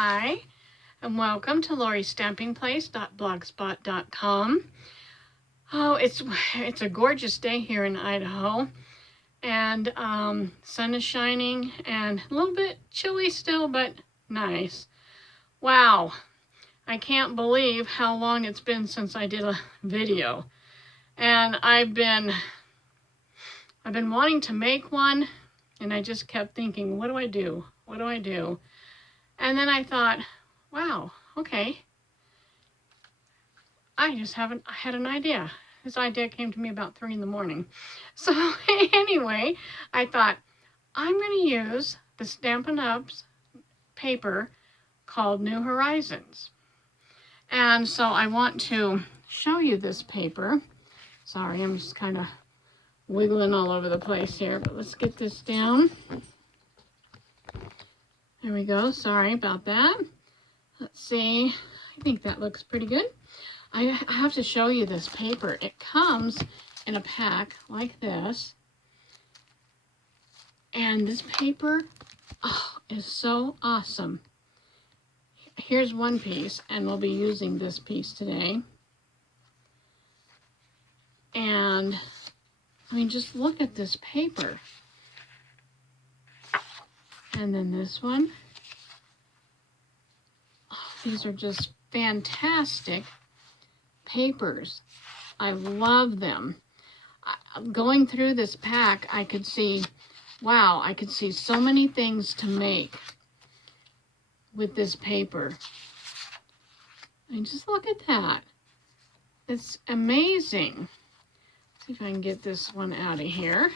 Hi, and welcome to LoriStampingPlace.blogspot.com. Oh, it's a gorgeous day here in Idaho, and sun is shining and a little bit chilly still, but nice. Wow, I can't believe how long it's been since I did a video, and I've been wanting to make one, and I just kept thinking, what do I do? What do I do? And then I thought, wow, okay. I had an idea. This idea came to me about 3 in the morning. So anyway, I thought, I'm going to use the Stampin' Up's paper called New Horizons. And so I want to show you this paper. Sorry, I'm just kind of wiggling all over the place here, but let's get this down. There we go. Sorry about that. Let's see. I think that looks pretty good. I have to show you this paper. It comes in a pack like this. And this paper, is so awesome. Here's one piece, and we'll be using this piece today. And, I mean, just look at this paper. And then this one. Oh, these are just fantastic papers. I love them. Going through this pack, I could see, wow, I could see so many things to make with this paper. I mean, just look at that. It's amazing. Let's see if I can get this one out of here.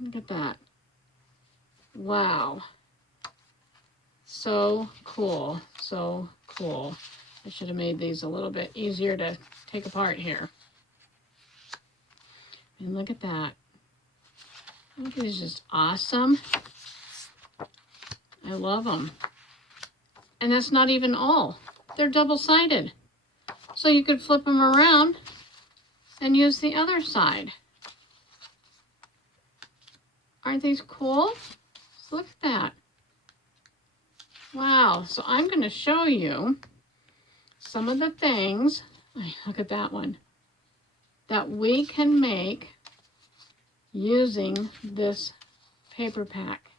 Look at that. Wow. So cool. So cool. I should have made these a little bit easier to take apart here. And look at that. I think it's just awesome. I love them. And that's not even all. They're double-sided. So you could flip them around and use the other side. Aren't these cool? So look at that. Wow. So I'm going to show you some of the things, look at that one, that we can make using this paper pack.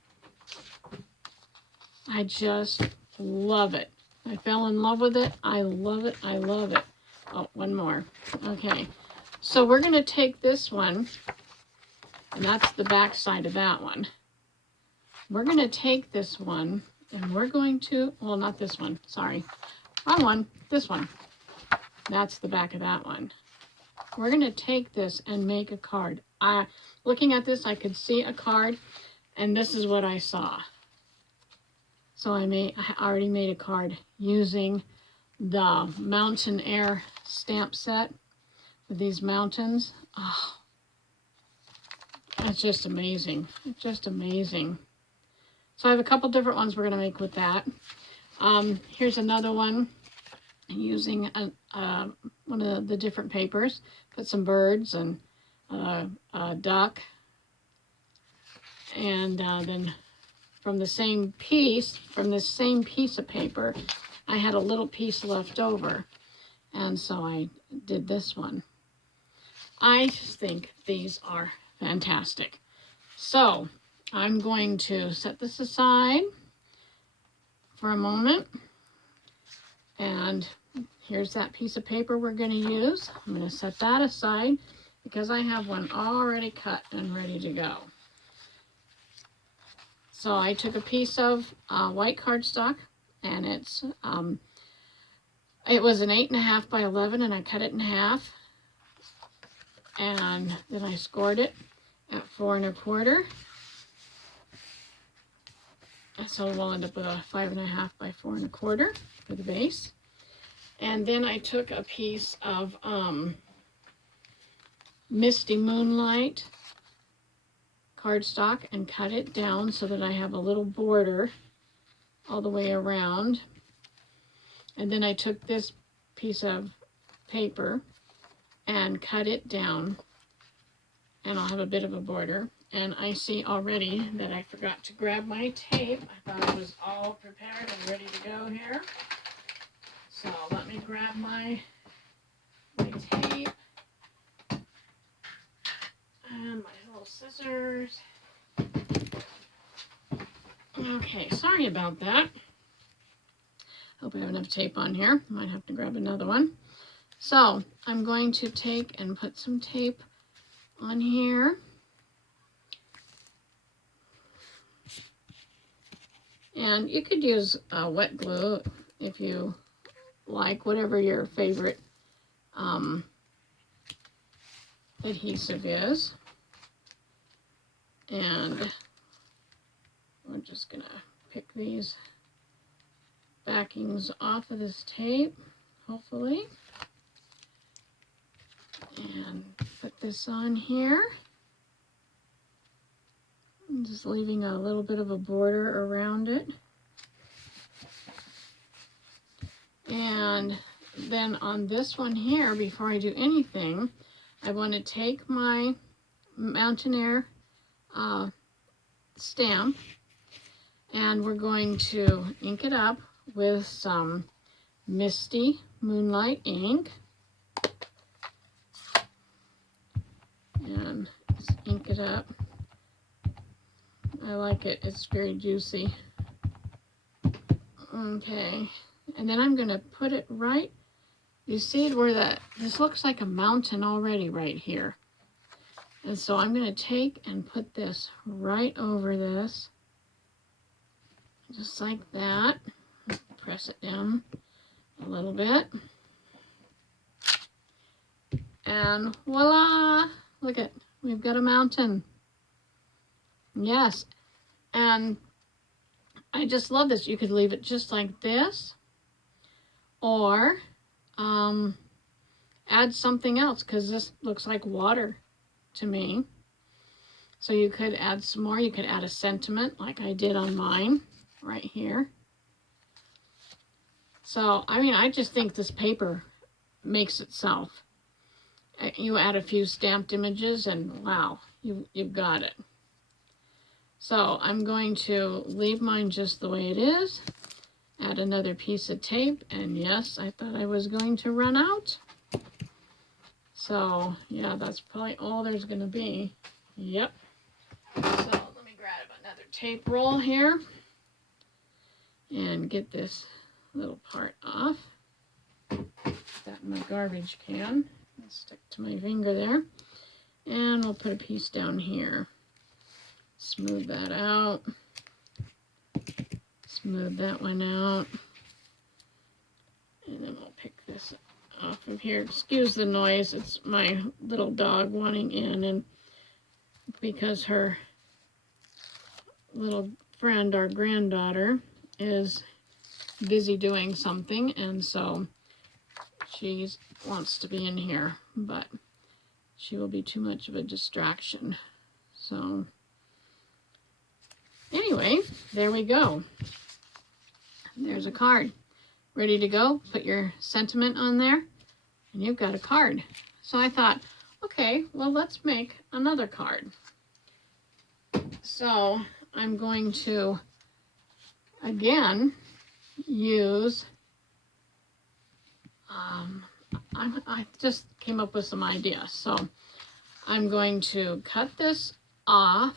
I just love it. I fell in love with it. I love it. I love it. Oh, one more. Okay. So we're going to take this one, and that's the back side of that one. We're going to take this one, and we're going to, well, not this one. Sorry. Wrong one. This one. That's the back of that one. We're going to take this and make a card. Looking at this, I could see a card, and this is what I saw. So I already made a card using the Mountain Air stamp set with these mountains. Oh, that's just amazing. It's just amazing. So I have a couple different ones we're going to make with that. Here's another one using one of the different papers. Got some birds and a duck. And then from this same piece of paper, I had a little piece left over. And so I did this one. I just think these are fantastic. So I'm going to set this aside for a moment. And here's that piece of paper we're going to use. I'm going to set that aside because I have one already cut and ready to go. So I took a piece of white cardstock, and it was an 8.5 by 11, and I cut it in half. And then I scored it at 4 1/4. So we'll end up with a 5.5 by 4 1/4 for the base. And then I took a piece of Misty Moonlight cardstock and cut it down so that I have a little border all the way around. And then I took this piece of paper and cut it down, and I'll have a bit of a border. And I see already that I forgot to grab my tape. I thought I was all prepared and ready to go here. So let me grab my tape and my little scissors. Okay, sorry about that. Hope I have enough tape on here. Might have to grab another one. So I'm going to take and put some tape on here. And you could use wet glue if you like, whatever your favorite adhesive is. And we're just gonna pick these backings off of this tape, hopefully. And put this on here. I'm just leaving a little bit of a border around it. And then on this one here, before I do anything, I want to take my Mountain Air stamp, and we're going to ink it up with some Misty Moonlight ink. And just ink it up. I like it, it's very juicy. Okay, and then I'm gonna put it right, you see where this looks like a mountain already right here. And so I'm gonna take and put this right over this, just like that. Press it down a little bit. And voila, look at, we've got a mountain. Yes, and I just love this. You could leave it just like this, or add something else, because this looks like water to me. So you could add some more. You could add a sentiment like I did on mine right here. So, I mean, I just think this paper makes itself. You add a few stamped images and wow, you've got it. So I'm going to leave mine just the way it is. Add another piece of tape, and yes, I thought I was going to run out. So yeah, that's probably all there's gonna be. Yep. So let me grab another tape roll here and get this little part off. Put that in my garbage can. I'll stick to my finger there. And we'll put a piece down here. Smooth that out. Smooth that one out. And then we'll pick this off of here. Excuse the noise. It's my little dog wanting in, and because her little friend, our granddaughter, is busy doing something, and so she wants to be in here, but she will be too much of a distraction. So anyway, there we go. There's a card ready to go. Put your sentiment on there and you've got a card. So I thought, okay, well, let's make another card. So I'm going to again use I just came up with some ideas. So I'm going to cut this off.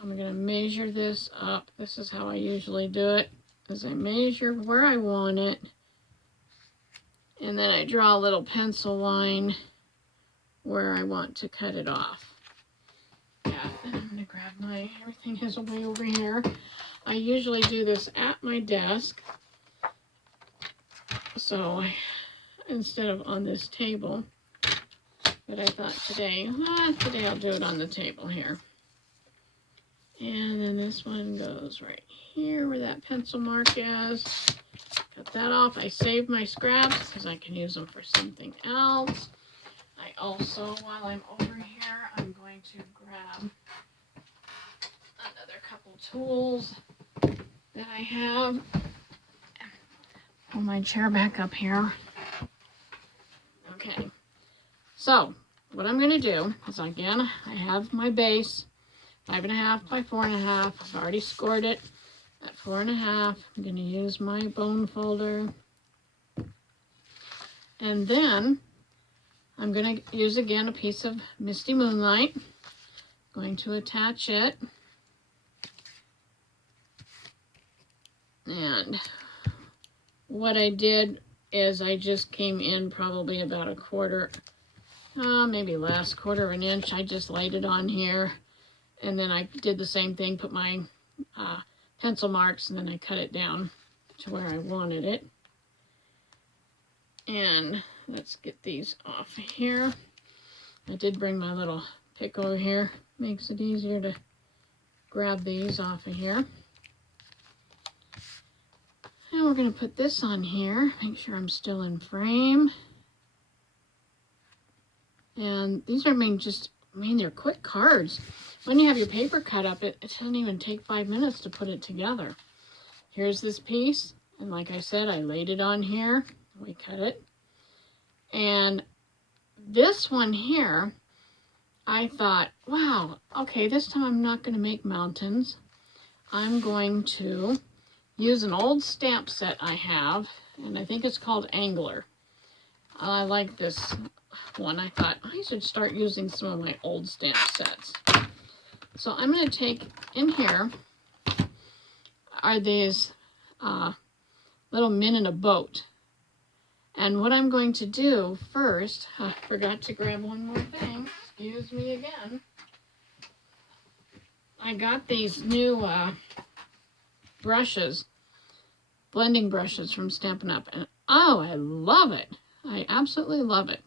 I'm going to measure this up. This is how I usually do it, is I measure where I want it, and then I draw a little pencil line where I want to cut it off. Yeah, and I'm going to grab everything is way over here. I usually do this at my desk, so instead of on this table, but I thought today I'll do it on the table here. And then this one goes right here where that pencil mark is. Cut that off. I save my scraps because I can use them for something else. I also, while I'm over here, I'm going to grab another couple tools that I have. Pull my chair back up here. Okay. So what I'm going to do is, again, I have my base, 5.5 by 4.5. I've already scored it at 4.5. I'm going to use my bone folder. And then I'm going to use again a piece of Misty Moonlight. Going to attach it. And what I did is I just came in probably about a quarter, maybe less, quarter of an inch. I just laid it on here. And then I did the same thing, put my pencil marks, and then I cut it down to where I wanted it. And let's get these off here. I did bring my little pick over here. Makes it easier to grab these off of here. And we're going to put this on here. Make sure I'm still in frame. And these are they're quick cards. When you have your paper cut up, it doesn't even take 5 minutes to put it together. Here's this piece. And like I said, I laid it on here. We cut it. And this one here, I thought, wow, okay, this time I'm not going to make mountains. I'm going to use an old stamp set I have, and I think it's called Angler. I like this one. I thought I should start using some of my old stamp sets. So I'm going to take in here are these little men in a boat. And what I'm going to do first, I forgot to grab one more thing. Excuse me again. I got these new brushes, blending brushes from Stampin' Up! And oh, I love it. I absolutely love it.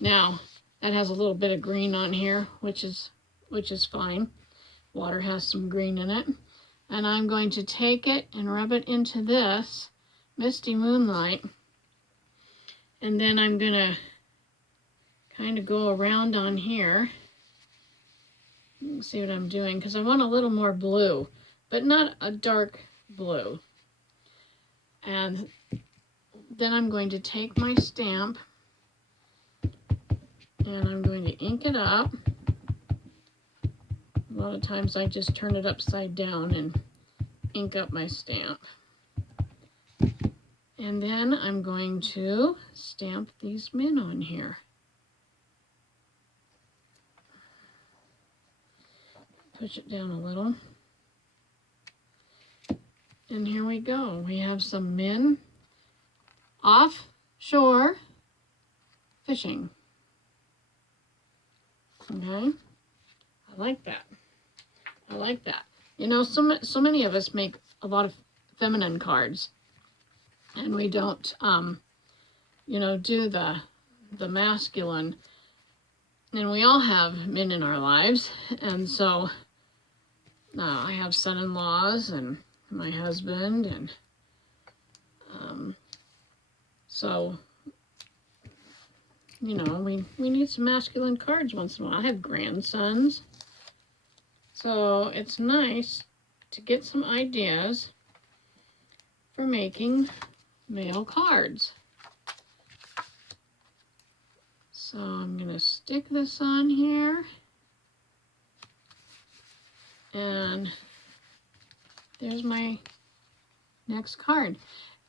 Now, that has a little bit of green on here, which is fine. Water has some green in it. And I'm going to take it and rub it into this Misty Moonlight. And then I'm going to kind of go around on here. You can see what I'm doing, because I want a little more blue, but not a dark blue. And then I'm going to take my stamp and I'm going to ink it up. A lot of times I just turn it upside down and ink up my stamp. And then I'm going to stamp these men on here. Push it down a little. And here we go. We have some men offshore fishing. Okay, I like that. I like that. You know, so many of us make a lot of feminine cards, and we don't, you know, do the masculine. And we all have men in our lives, and so I have son-in-laws and my husband, and so, you know, we need some masculine cards once in a while. I have grandsons, so it's nice to get some ideas for making male cards. So I'm going to stick this on here, and there's my next card.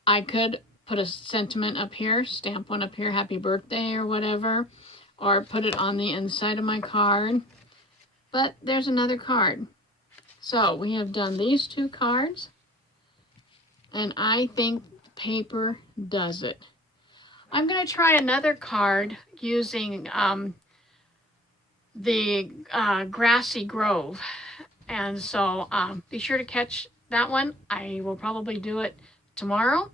I could put a sentiment up here, stamp one up here, happy birthday or whatever, or put it on the inside of my card. But there's another card. So we have done these two cards, and I think the paper does it. I'm going to try another card using the Grassy Grove. And so be sure to catch that one. I will probably do it tomorrow.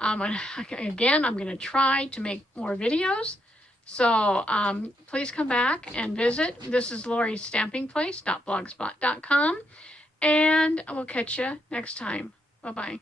Again, I'm going to try to make more videos. So please come back and visit. This is Lori's Stamping Place.blogspot.com. And I will catch you next time. Bye-bye.